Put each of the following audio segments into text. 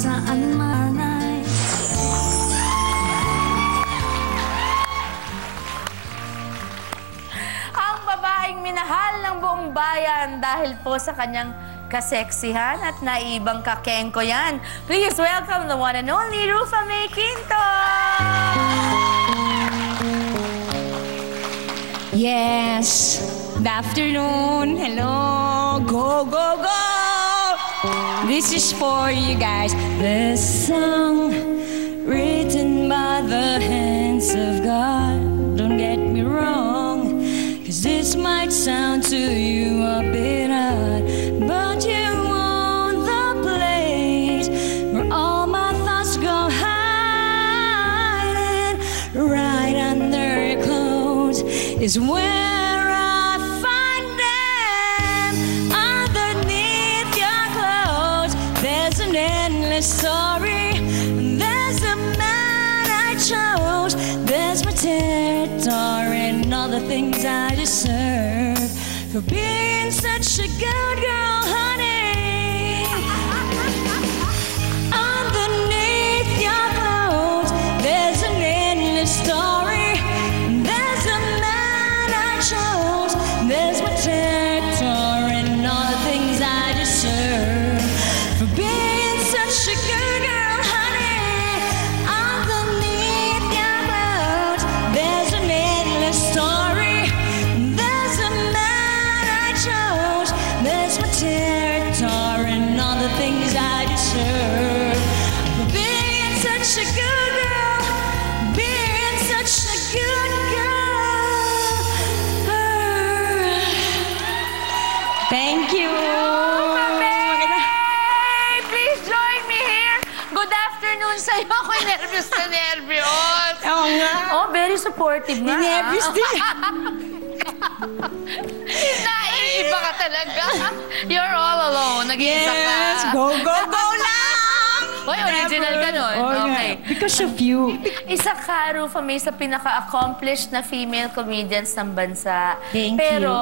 saan man ay ang babaeng minahal ng buong bayan dahil po sa kanyang kaseksihan at naibang kakengko yan. Please welcome the one and only Rufa May Quinto! Yes, good afternoon. Hello, go, go, go! This is for you guys. This song written by the hands of God. Don't get me wrong, 'cause this might sound to you a bit odd, but you want the place where all my thoughts go hiding. Right under your clothes is where I find them. Underneath your clothes, there's an endless story. There's a man I chose. There's my territory and all the things I deserve for being such a good girl, honey. Underneath your clothes, there's an endless story. There's a man I chose. There's my territory and all the things I deserve for being such a good girl, honey. Underneath your clothes, there's an endless story. There's a man I chose. There's my territory and all the things I deserve for being such a good girl, being such a good girl. Thank you. Hey, please join me here. Good afternoon sa'yo. Ako'y nervous na nervyos. Oo nga. Oh, very supportive nga. Nervous din. Naiiba ka talaga. You're all alone. Nag-iisa ka. Yes, go, go, go lang! Hoy, original ka nun. Okay. Because of you. Isa ka, Rufa May, sa pinaka-accomplished na female comedians ng bansa. Thank Pero,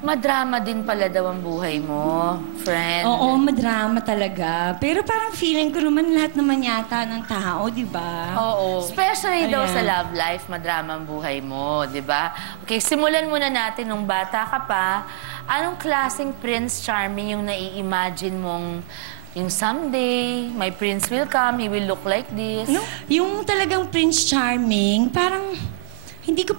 madrama din pala daw ang buhay mo, friend. Oo, madrama talaga. Pero parang feeling ko naman lahat naman yata ng tao, di ba? Oo. Especially daw Ayan. sa love life, madrama ang buhay mo, di ba? Okay, simulan muna natin nung bata ka pa. Anong klaseng Prince Charming yung nai-imagine mong yung someday, my prince will come, he will look like this? No? Yung talagang Prince Charming, parang hindi ko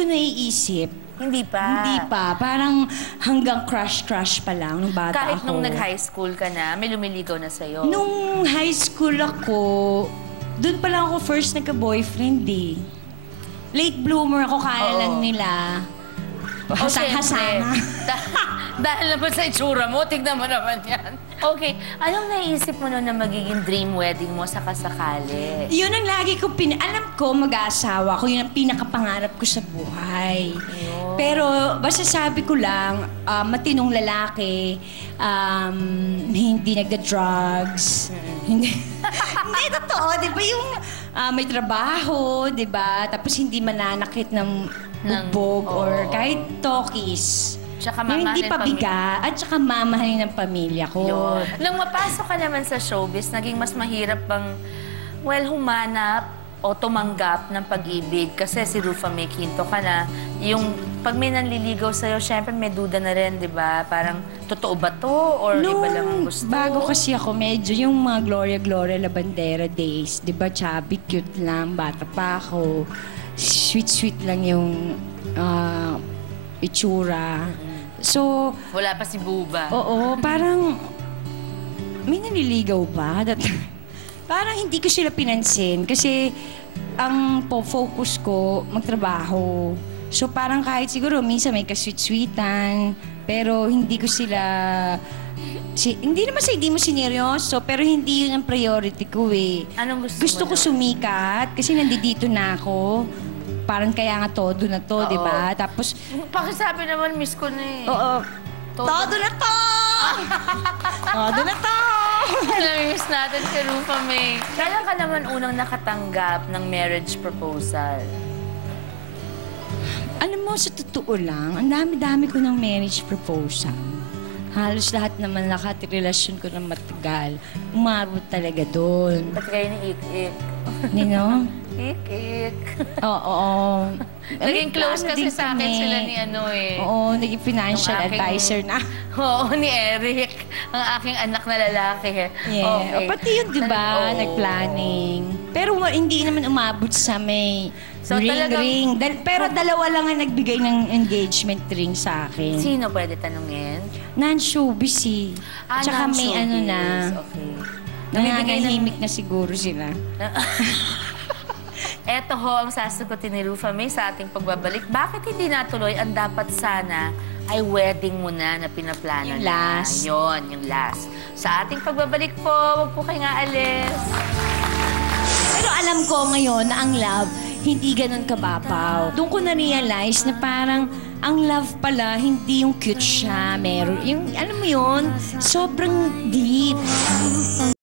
naiisip. Hindi pa. Hindi pa. Parang hanggang crush-crush pa lang nung bata Kahit ako. nung nag-high school ka na, may lumiligaw na sa'yo. Nung high school ako, doon pa lang ako first nagka-boyfriend eh. Late bloomer ako, kaya lang nila. Hasana. Dahil naman sa itsura mo, tignan mo naman yan. Okay, anong naisip mo nun na magiging dream wedding mo sa kasakali? Yun ang lagi ko alam ko, mag-aasawa ko. Yun ang pinakapangarap ko sa buhay. Ayun. Pero basta sabi ko lang, matinong lalaki, hindi nagda-drugs. Hindi, totoo. Di ba yung may trabaho, di ba? Tapos hindi mananakit ng bugbog or kahit talkies. Tsaka Yung hindi mamahalin pabiga at saka mamahalin ng pamilya ko. Yun. Nung mapasok ka naman sa showbiz, naging mas mahirap bang, humanap o tumanggap ng pag-ibig? Kasi si Rufa May Quinto ka na. Yung pag may nanliligaw sa'yo, syempre may duda na rin, di ba? Parang, totoo ba to? Or iba lang ang gusto? Bago kasi ako, medyo yung mga Gloria Labandera days, di ba, chubby, cute lang, bata pa ako. Sweet lang yung itsura. So, wala pa si Buba. oo, parang may naliligaw ba? Parang hindi ko sila pinansin kasi ang focus ko, magtrabaho. So parang kahit siguro minsan may kasweet-sweetan, pero hindi ko sila... hindi naman sa hindi mo sineryoso, pero hindi yun ang priority ko eh. Anong gusto Gusto mo ko nun? sumikat kasi nandito na ako. Parang kaya nga todo na to, di ba? Tapos, Pakisabi naman, miss ko na eh. oo, todo na to! Todo na to! Nami-miss natin si Rufa May. Kailan ka naman unang nakatanggap ng marriage proposal? Alam mo, sa totoo lang, ang dami-dami ko ng marriage proposal. halos lahat naman nakatirelasyon ko na matagal. Umabot talaga doon. Ba't kayo ni Ik-Ik? You know? Ik-Ik. Oo. Naging close Ano kasi din sa akin kami. sila ni ano eh. Oo, naging financial Yung aking- advisor na. Oo, ni Eric. Ang aking anak na lalaki. Yeah. Okay. Pati yun, di ba? Oo. Nag-planning. Pero hindi naman umabot sa may So, talagang- ring. Pero dalawa lang ang nagbigay ng engagement ring sa akin. Sino pwede tanungin? Non-showbiz eh. Tsaka may non-showbiz. ano na. Okay. Nanganahimik na siguro sila. Eto ho ang sasagutin ni Rufa May sa ating pagbabalik. Bakit hindi natuloy ang dapat sana ay wedding muna na pinaplano Yung na? last. Yun, yung last. Sa ating pagbabalik po, huwag po kayo nga alis. Pero alam ko ngayon na ang love, hindi ganun kababaw. Doon ko na-realize na parang ang love pala, hindi yung cute siya. Meron, yung, alam mo yun, sobrang deep.